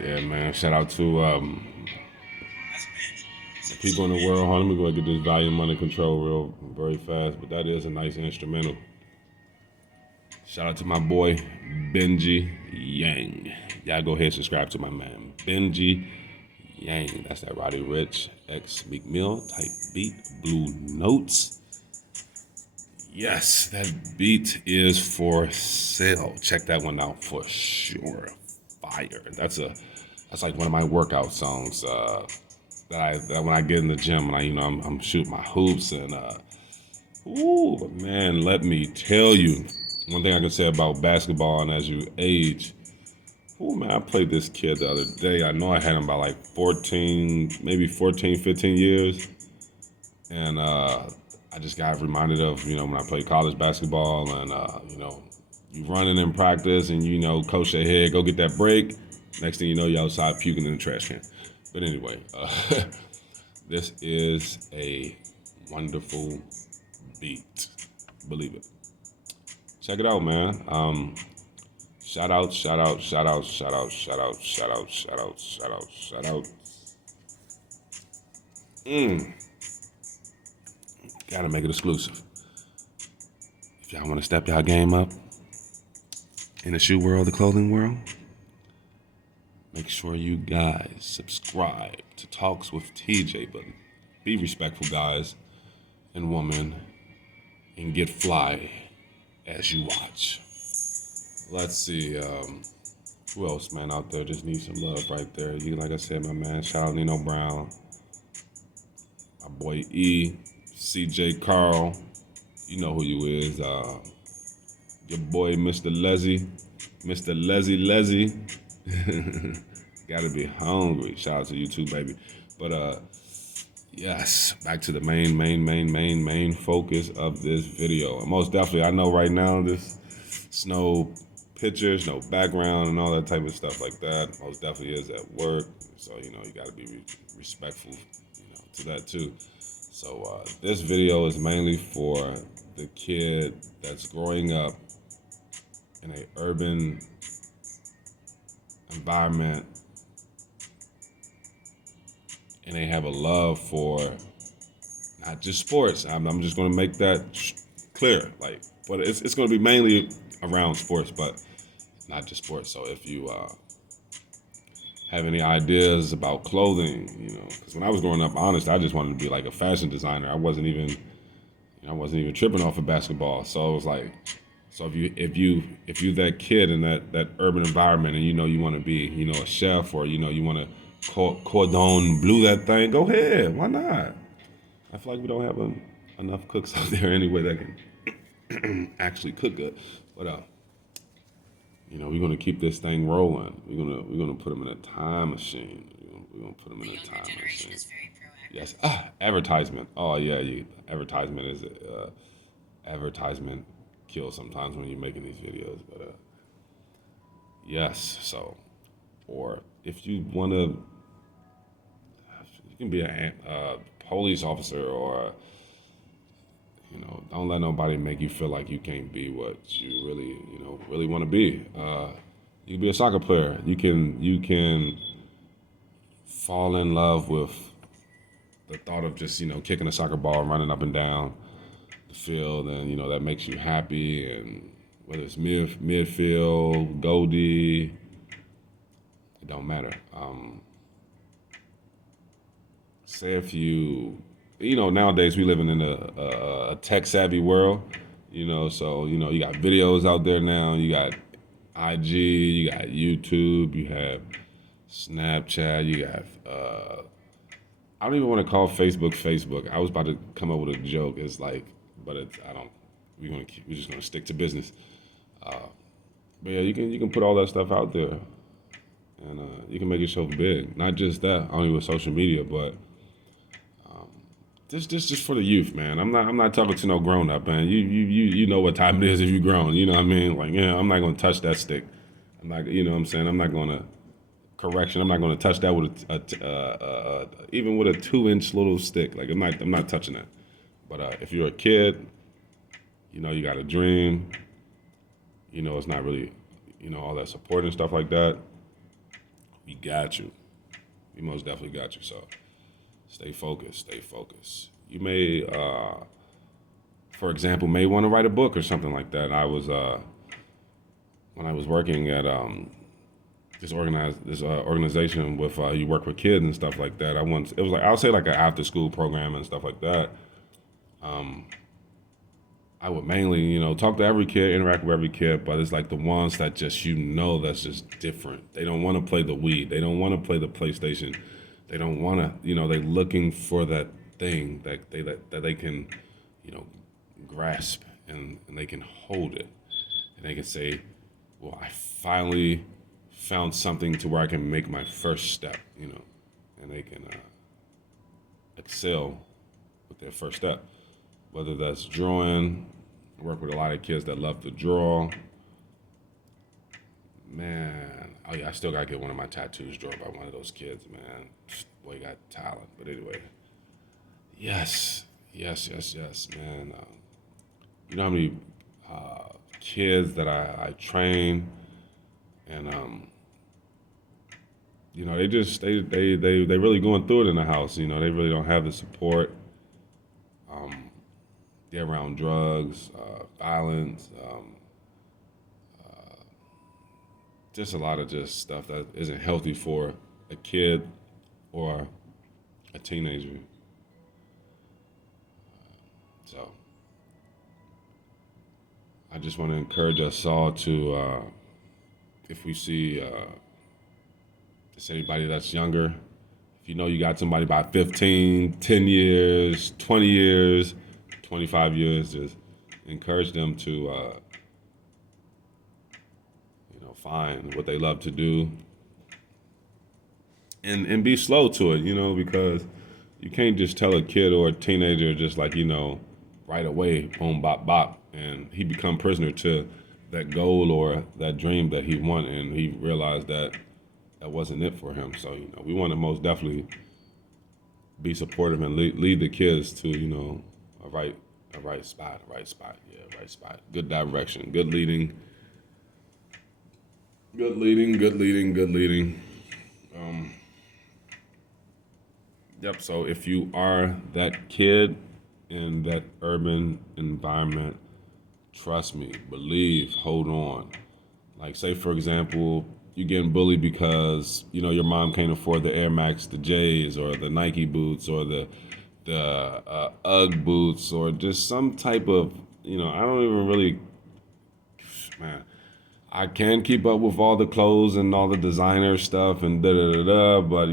Yeah, man. Shout out to the people in the world. Hold on, let me go and get this volume under control real very fast. But that is a nice instrumental. Shout out to my boy Benji Yang. Y'all go ahead and subscribe to my man Benji Yang. That's that Roddy Rich X Meek Mill type beat. Blue Notes. Yes, that beat is for sale. Check that one out for sure. Fire. That's like one of my workout songs. That when I get in the gym and I'm shooting my hoops and but man, let me tell you, one thing I can say about basketball and as you age, man, I played this kid the other day. I know I had him about like 14, maybe 14, 15 years. And I just got reminded of, when I played college basketball and, you running in practice and, coach said, hey, go get that break. Next thing you know, you're outside puking in the trash can. But anyway, this is a wonderful beat. Believe it. Check it out, man. Shout out, shout out, shout out, shout out, shout out, shout out, shout out, shout out, shout out. Gotta make it exclusive. If y'all want to step y'all game up in the shoe world, the clothing world, make sure you guys subscribe to Talks with TJ. But be respectful, guys and women, and get fly as you watch. Let's see. Who else, man, out there just needs some love right there? You, like I said, my man, shout out Nino Brown, my boy E, CJ Carl. You know who you is. Your boy, Mr. Leslie. Mr. Leslie. Gotta be hungry. Shout out to you too, baby. But yes, back to the main focus of this video. And most definitely, I know right now this no pictures, no background, and all that type of stuff like that. Most definitely is at work, so you gotta be respectful, to that too. So this video is mainly for the kid that's growing up in a urban environment and they have a love for not just sports. I'm just going to make that clear. But it's going to be mainly around sports, but not just sports. So if you have any ideas about clothing, because when I was growing up, honestly, I just wanted to be like a fashion designer. I wasn't even tripping off of basketball. So it was like, so if you that kid in that urban environment and you want to be a chef or you want to cordon bleu that thing, go ahead. Why not? I feel like we don't have enough cooks out there anyway that can actually cook good. But we're gonna keep this thing rolling. We're gonna put them in a time machine. We're gonna put them in a time machine. Yes. Advertisement. Oh yeah, advertisement is advertisement kills sometimes when you're making these videos. But yes. So, or if you want to, you can be a police officer or don't let nobody make you feel like you can't be what you really want to be. You can be a soccer player. You can fall in love with the thought of just kicking a soccer ball and running up and down the field, and that makes you happy. And whether it's midfield, goldie, it don't matter. Say if nowadays we living in a tech savvy world, so you got videos out there now. You got IG, you got YouTube, you have Snapchat, you got I don't even want to call Facebook Facebook. I was about to come up with a joke. It's like, but I don't. We're just gonna stick to business. But yeah, you can put all that stuff out there, and you can make yourself big. Not just that, only with social media, but just for the youth, man. I'm not talking to no grown up, man. You know what time it is if you grown. You know what I mean? Like, yeah, I'm not gonna touch that stick. I'm not, what I'm saying. I'm not gonna correction. I'm not gonna touch that with even with a 2-inch little stick. Like I'm not touching that. But if you're a kid, you got a dream. It's not really, all that support and stuff like that. We got you. We most definitely got you. So stay focused. Stay focused. You may, for example, may want to write a book or something like that. I was when I was working at this organization with you work with kids and stuff like that. It was like I'll say like an after school program and stuff like that. I would mainly, talk to every kid, interact with every kid, but it's like the ones that just that's just different. They don't want to play the Wii. They don't want to play the PlayStation. They don't want to, they're looking for that thing that they can, you know, grasp and they can hold it and they can say, well, I finally found something to where I can make my first step, and they can excel with their first step, whether that's drawing. I work with a lot of kids that love to draw. Man, oh yeah, I still gotta get one of my tattoos drawn by one of those kids, man. Boy, you got talent. But anyway, yes, yes, man. You know how many kids that I train, and they really going through it in the house. They really don't have the support. They're around drugs, violence, just a lot of just stuff that isn't healthy for a kid or a teenager. So I just want to encourage us all to, if we see just anybody that's younger, if you know you got somebody by 15, 10 years, 20 years, 25 years, just encourage them to, find what they love to do and be slow to it, because you can't just tell a kid or a teenager just like, right away, boom, bop, bop, and he become prisoner to that goal or that dream that he wanted, and he realized that that wasn't it for him. So, we want to most definitely be supportive and lead the kids to, a right spot, yeah, right spot, good direction, good leading. Good leading, good leading, good leading. Yep, so if you are that kid in that urban environment, trust me, believe, hold on. Like, say, for example, you're getting bullied because, your mom can't afford the Air Max, the J's, or the Nike boots, or the UGG boots, or just some type of, I don't even really, man, I can keep up with all the clothes and all the designer stuff and da da da da, but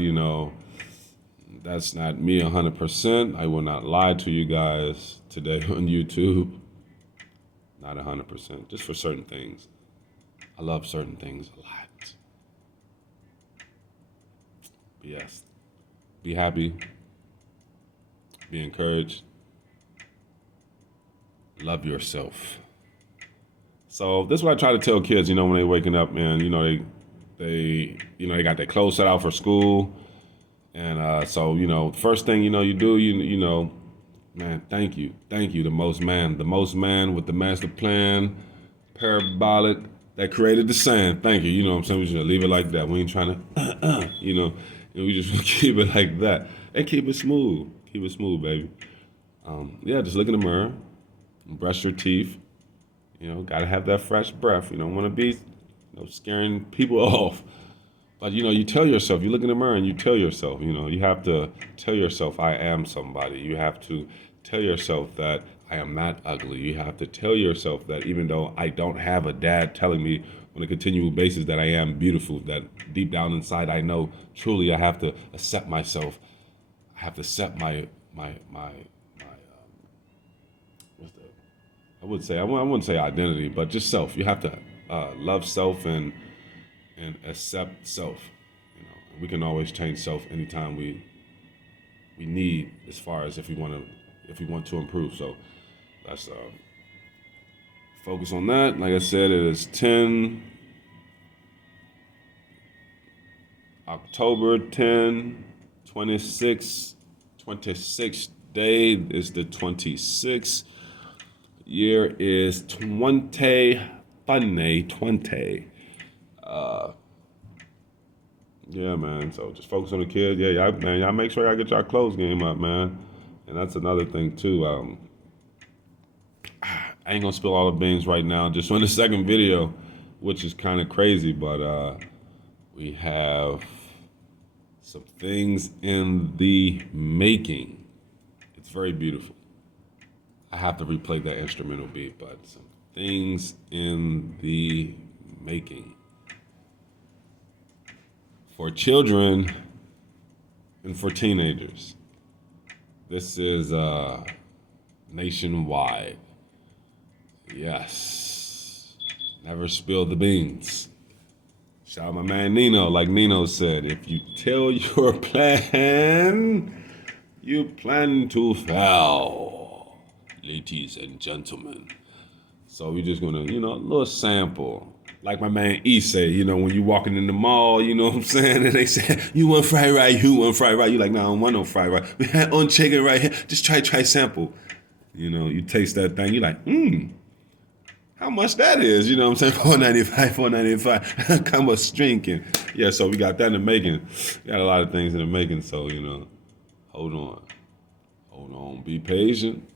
that's not me 100%. I will not lie to you guys today on YouTube. Not 100%, just for certain things. I love certain things a lot. But yes, be happy, be encouraged, love yourself. So this is what I try to tell kids, when they're waking up, man, they got their clothes set out for school. And so, first thing, you do, man, thank you, the most man with the master plan, parabolic, that created the sand. Thank you, what I'm saying? We just leave it like that. We ain't trying to, and we just keep it like that. And keep it smooth, baby. Yeah, just look in the mirror, brush your teeth. Gotta have that fresh breath. You don't want to be, scaring people off. But you tell yourself. You look in the mirror and you tell yourself. You have to tell yourself, I am somebody. You have to tell yourself that I am not ugly. You have to tell yourself that even though I don't have a dad telling me on a continual basis that I am beautiful, that deep down inside I know truly I have to accept myself. I have to accept my I wouldn't say identity, but just self. You have to love self and accept self. We can always change self anytime we need, as far as if we want to improve. So let's focus on that. Like I said, it is October 10, 26th day is the 26th. Year is 20. Yeah, man. So just focus on the kids. Yeah, y'all, man, y'all make sure y'all get y'all clothes game up, man. And that's another thing too. I ain't gonna spill all the beans right now. Just on the second video, which is kind of crazy, but we have some things in the making. It's very beautiful. I have to replay that instrumental beat, but some things in the making for children and for teenagers. This is nationwide. Yes. Never spill the beans. Shout out my man Nino. Like Nino said, if you tell your plan, you plan to fail. Ladies and gentlemen. So we're just gonna, a little sample. Like my man E say, when you walking in the mall, you know what I'm saying? And they say, you want fried rice, you want fried rice. You like, nah, I don't want no fried rice. We had on chicken right here. Just try sample. You taste that thing, you like, how much that is? You know what I'm saying? $4.95. How much drinking? Yeah, so we got that in the making. Got a lot of things in the making, so, hold on. Hold on. Be patient.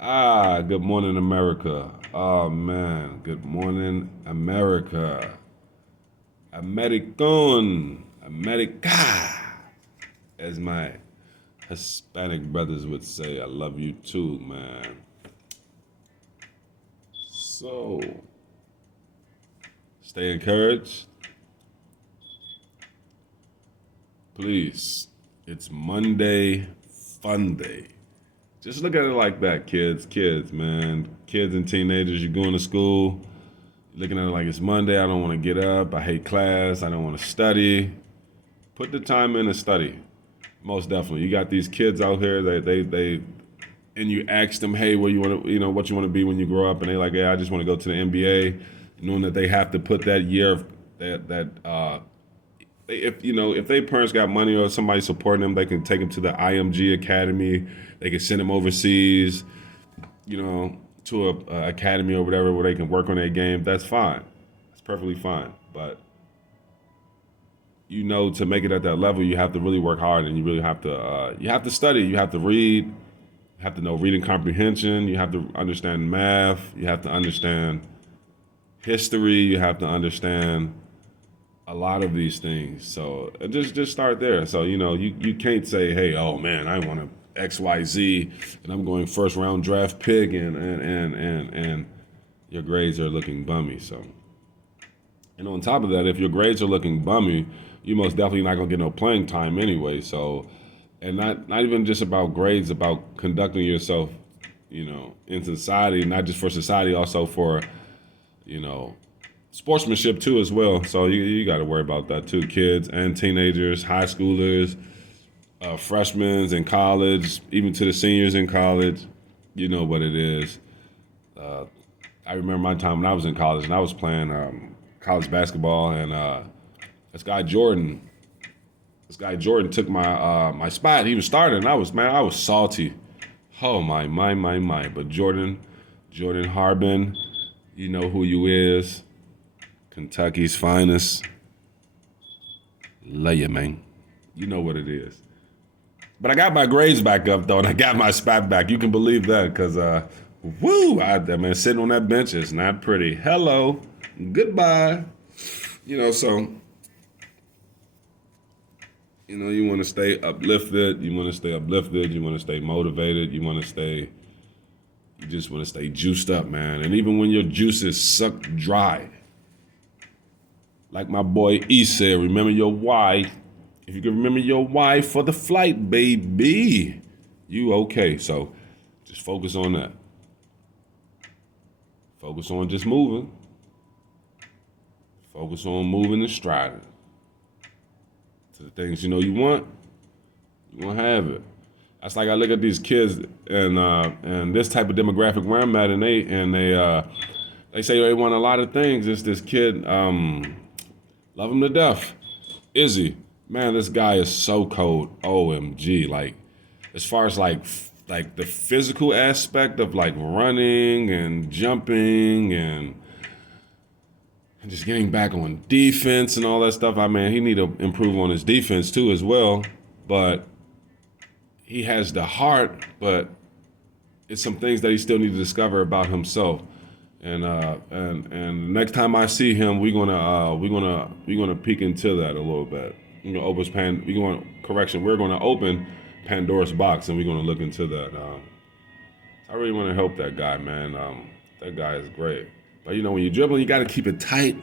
Good morning, America. Oh, man. Good morning, America. American. America. As my Hispanic brothers would say, I love you too, man. So, stay encouraged. Please, it's Monday Fun Day. Just look at it like that, kids, man. Kids and teenagers, you're going to school, looking at it like it's Monday. I don't want to get up. I hate class. I don't want to study. Put the time in to study. Most definitely. You got these kids out here that they and you ask them, hey, what you want to, what you want to be when you grow up, and they like, yeah, I just want to go to the NBA, knowing that they have to put that year if their parents got money or somebody supporting them, they can take them to the IMG Academy. They can send them overseas, to a academy or whatever where they can work on their game. That's fine. That's perfectly fine. But to make it at that level, you have to really work hard, and you really have to study. You have to read. You have to know reading comprehension. You have to understand math. You have to understand history. You have to understand a lot of these things. So just start there. So you can't say, hey, oh man, I want to XYZ and I'm going first round draft pick and your grades are looking bummy. So, and on top of that, if your grades are looking bummy, you most definitely not gonna get no playing time anyway. So, and not even just about grades, about conducting yourself, in society, not just for society, also for, sportsmanship too as well. So you got to worry about that too. Kids and teenagers, high schoolers, freshmen in college, even to the seniors in college. You know what it is. I remember my time when I was in college and I was playing college basketball, and this guy Jordan took my spot. He was starting, and I was salty. Oh my. But Jordan Harbin, you know who you is. Kentucky's finest. Love you, man. You know what it is. But I got my grades back up, though, and I got my spot back. You can believe that, because, man, sitting on that bench is not pretty. Hello. Goodbye. So, you want to stay uplifted. You want to stay motivated. You just want to stay juiced up, man. And even when your juice is sucked dry, like my boy E said, remember your why. If you can remember your why for the flight, baby, you okay. So just focus on that. Focus on just moving. Focus on moving and striding to the things you want. You won't have it. That's like I look at these kids and this type of demographic where I'm at, and they say they want a lot of things. It's this kid. Love him to death. Izzy. Man, this guy is so cold. OMG. Like, as far as like the physical aspect of like running and jumping and just getting back on defense and all that stuff. I mean, he need to improve on his defense too as well. But he has the heart, but it's some things that he still needs to discover about himself. And next time I see him, we're gonna peek into that a little bit. We're gonna open Pandora's box, and we're gonna look into that. I really want to help that guy, man. That guy is great. But when you dribble, you got to keep it tight.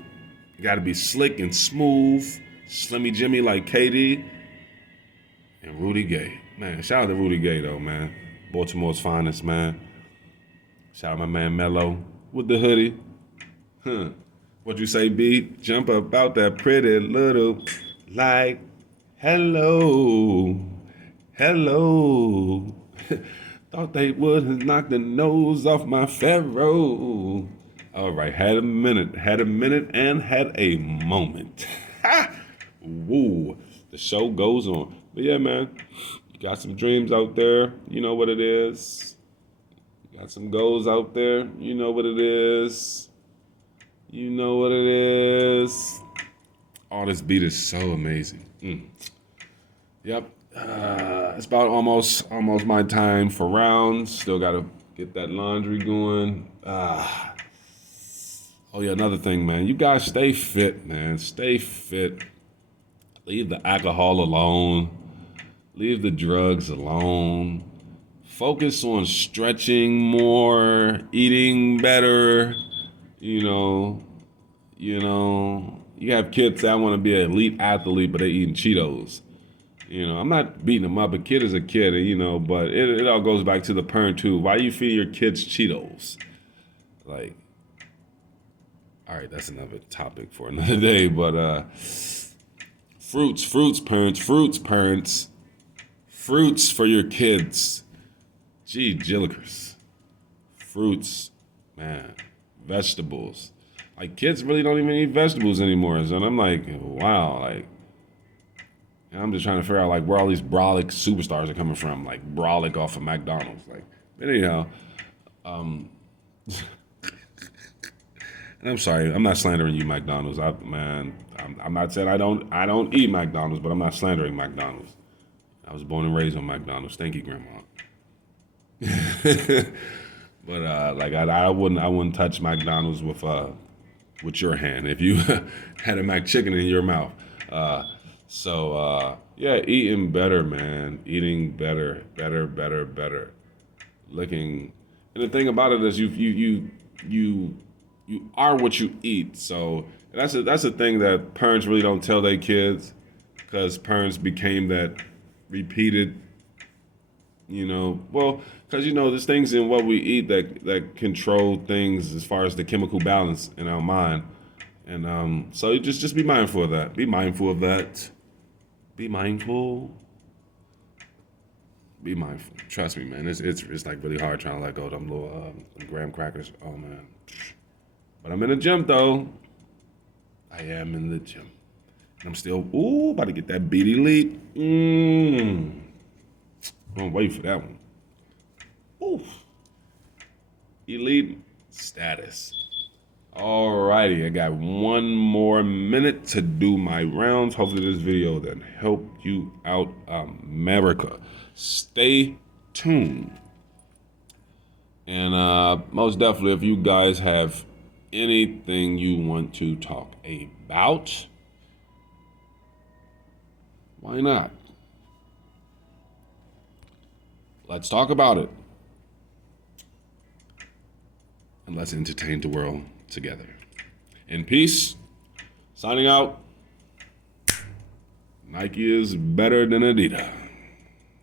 You got to be slick and smooth, Slimmy Jimmy like KD and Rudy Gay. Man, shout out to Rudy Gay though, man. Baltimore's finest, man. Shout out my man Mello with the hoodie. What you say, B? Jump about that pretty little like hello. Thought they would have knocked the nose off my Pharaoh. All right, had a minute, and had a moment. Woo, the show goes on. But yeah, man, you got some dreams out there. You know what it is. You got some goals out there. You know what it is. Oh, this beat is so amazing. Yep. It's about almost my time for rounds. Still got to get that laundry going. Oh, yeah, another thing, man. You guys stay fit, man. Stay fit. Leave the alcohol alone. Leave the drugs alone. Focus on stretching more, eating better. You have kids that want to be an elite athlete, but they eating Cheetos. I'm not beating them up. A kid is a kid, but it all goes back to the parent too. Why you feed your kids Cheetos? Like, all right, that's another topic for another day. But fruits, parents. Fruits for your kids. Gee, Jillikers. Fruits, man. Vegetables. Like, kids really don't even eat vegetables anymore. So I'm like, wow, like, I'm just trying to figure out like where all these brolic superstars are coming from, like brolic off of McDonald's. Like, but anyhow, and I'm sorry, I'm not slandering you, McDonald's. I'm not saying I don't eat McDonald's, but I'm not slandering McDonald's. I was born and raised on McDonald's. Thank you, Grandma. But like I wouldn't touch McDonald's with your hand if you had a McChicken in your mouth. So yeah, eating better, man. Eating better. Looking, and the thing about it is you are what you eat. So that's a thing that parents really don't tell their kids, because parents became that repeated. Well, because there's things in what we eat that control things as far as the chemical balance in our mind, and so you just be mindful of that. Be mindful of that. Be mindful. Be mindful. Trust me, man. It's like really hard trying to let go of them little graham crackers. Oh man. But I'm in the gym though. I am in the gym. And I'm still about to get that beat elite. I'm wait for that one. Elite status. Alrighty, I got one more minute to do my rounds. Hopefully this video then helped you out, America. Stay tuned. And most definitely, if you guys have anything you want to talk about, why not? Let's talk about it. And let's entertain the world together. In peace, signing out. Nike is better than Adidas.